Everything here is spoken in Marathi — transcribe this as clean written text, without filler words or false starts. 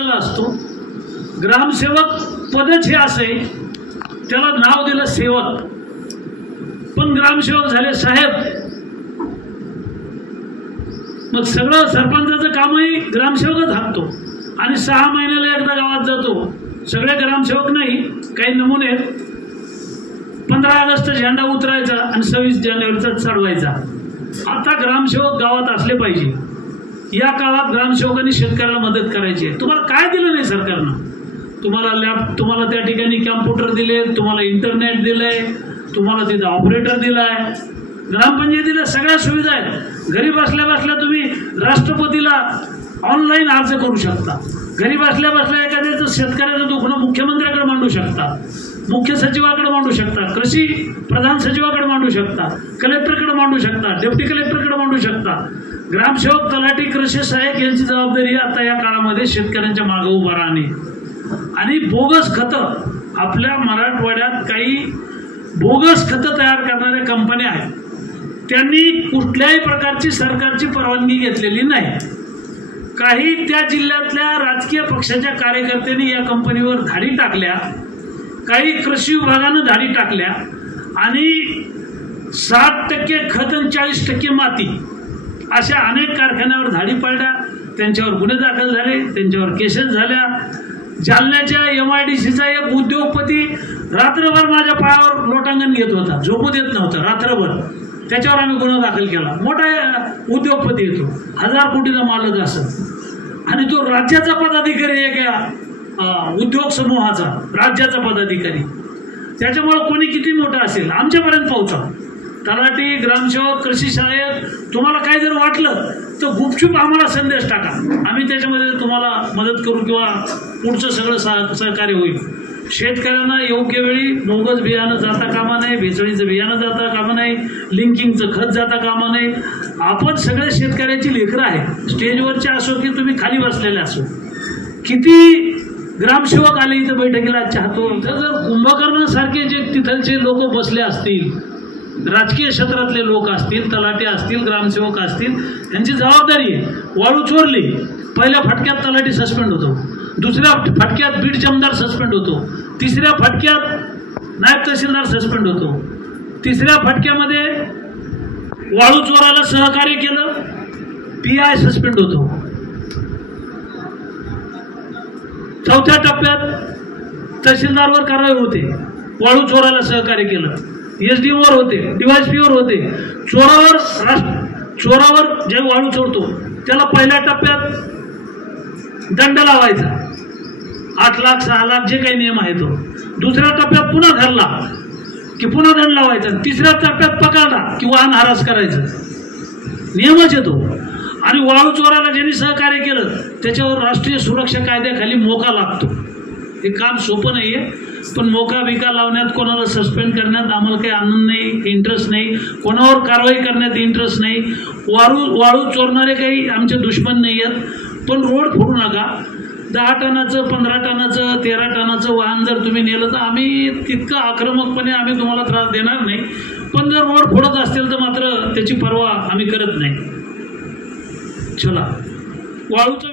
केलेला असतो। ग्रामसेवक पदच हे असे, त्याला नाव दिलं सेवक, पण ग्रामसेवक झाले साहेब। मग सगळं सरपंचाचं कामही ग्रामसेवकच हाकतो आणि 6 महिन्याला एकदा गावात जातो। सगळे ग्रामसेवक नाही, काही नमुने आहेत। 15 ऑगस्ट झेंडा उतरायचा आणि 26 जानेवारीचा चढवायचा। आता ग्रामसेवक गावात असले पाहिजे। या काळात ग्रामसेवकांनी शेतकऱ्याला मदत करायची आहे। तुम्हाला काय दिलं नाही सरकारनं? तुम्हाला त्या ठिकाणी कॉम्प्युटर दिले, तुम्हाला इंटरनेट दिलंय, तुम्हाला तिथं ऑपरेटर दिलाय, ग्रामपंचायतीला सगळ्या सुविधा आहेत। घरी बसल्या बसल्या तुम्ही राष्ट्रपतीला ऑनलाईन अर्ज करू शकता। घरी बसल्या बसल्या एखाद्याचं शेतकऱ्याचं दुखणं मुख्यमंत्र्याकडे मांडू शकता, मुख्य सचिवाकडे मांडू शकता, कृषी प्रधान सचिवाकडे मांडू शकता, कलेक्टरकडे मांडू शकता, डेप्टी कलेक्टरकडे मांडू शकता। ग्रामसेवक, तलाठी, कृषी सहाय्यक यांची जबाबदारी आता या काळामध्ये शेतकऱ्यांच्या मागे उभा राहणे। आणि बोगस खतं, आपल्या मराठवाड्यात काही बोगस खतं तयार करणाऱ्या कंपन्या आहेत, त्यांनी कुठल्याही प्रकारची सरकारची परवानगी घेतलेली नाही। काही त्या जिल्ह्यातल्या राजकीय पक्षाच्या कार्यकर्त्यांनी या कंपनीवर धाडी टाकल्या, काही कृषी विभागानं धाडी टाकल्या आणि 60% खत आणि 40% माती अशा अनेक कारखान्यावर धाडी पाडल्या। त्यांच्यावर गुन्हे दाखल झाले, त्यांच्यावर केसेस झाल्या। जालन्याच्या MIDCचा एक उद्योगपती रात्रभर माझ्या पायावर लोटांगण घेत होता, झोपू देत नव्हता रात्रभर। त्याच्यावर आम्ही गुन्हा दाखल केला। मोठा उद्योगपती येतो, 1000 कोटीचा मालक असत आणि तो राज्याचा पदाधिकारी आहे का उद्योग समूहाचा, राज्याचा पदाधिकारी। त्याच्यामुळे कोणी किती मोठा असेल आमच्यापर्यंत पोहोचा। तलाठी, ग्रामसेवक, कृषी सहाय्यक, तुम्हाला काय जर वाटलं तर गुपचूप आम्हाला संदेश टाका, आम्ही त्याच्यामध्ये तुम्हाला मदत करू किंवा पुढचं सगळं सहकार्य होईल। शेतकऱ्यांना योग्य वेळी बोगस बियाणं जाता कामा नये, भेसळीचं बियाणं जाता कामा नये, लिंकिंगचं खत जाता कामा नये। आपण सगळे शेतकऱ्याची लेकरं आहे, स्टेजवरचे असो की तुम्ही खाली बसलेले असो। किती ग्रामसेवक आले इथं बैठकीला चाहतो, जर कुंभकर्णासारखे जे तिथलचे लोक बसले असतील, राजकीय क्षेत्रातले लोक असतील, तलाठी असतील, ग्रामसेवक असतील, यांची जबाबदारी आहे। वाळू चोरली, पहिल्या फटक्यात तलाठी सस्पेंड होतो, दुसऱ्या फटक्यात बीड जमदार सस्पेंड होतो, तिसऱ्या फटक्यात नायब तहसीलदार सस्पेंड होतो, तिसऱ्या फटक्यामध्ये वाळू चोराला सहकार्य केलं PI सस्पेंड होतो, चौथ्या टप्प्यात तहसीलदारवर कारवाई होते, वाळू चोराला सहकार्य केलं, SDO वर होते, DYSP वर होते। चोरावर जे वाळू चोरतो त्याला पहिल्या टप्प्यात दंड लावायचा, 8 लाख 6 लाख जे काही नियम आहे तो। दुसऱ्या टप्प्यात पुन्हा धरला की पुन्हा दंड लावायचा, तिसऱ्या टप्प्यात पकडला की वाहन हरास करायचं, नियमच येतो। आणि वाळू चोराला ज्यांनी सहकार्य केलं त्याच्यावर राष्ट्रीय सुरक्षा कायद्याखाली मोका लागतो। हे काम सोपं नाही आहे, पण मोका बिका लावण्यात, कोणाला सस्पेंड करण्यात आम्हाला काही आनंद नाही, इंटरेस्ट नाही, कोणावर कारवाई करण्यात इंटरेस्ट नाही। वाळू चोरणारे काही आमचे दुश्मन नाही आहेत, पण रोड फोडू नका। 10 टनाचं, 15 टनाचं, 13 टनाचं वाहन जर तुम्ही नेलं तर आम्ही तितकं आक्रमकपणे आम्ही तुम्हाला त्रास देणार नाही, पण जर रोड फोडत असतील तर मात्र त्याची पर्वा आम्ही करत नाही। चला, वाळूचं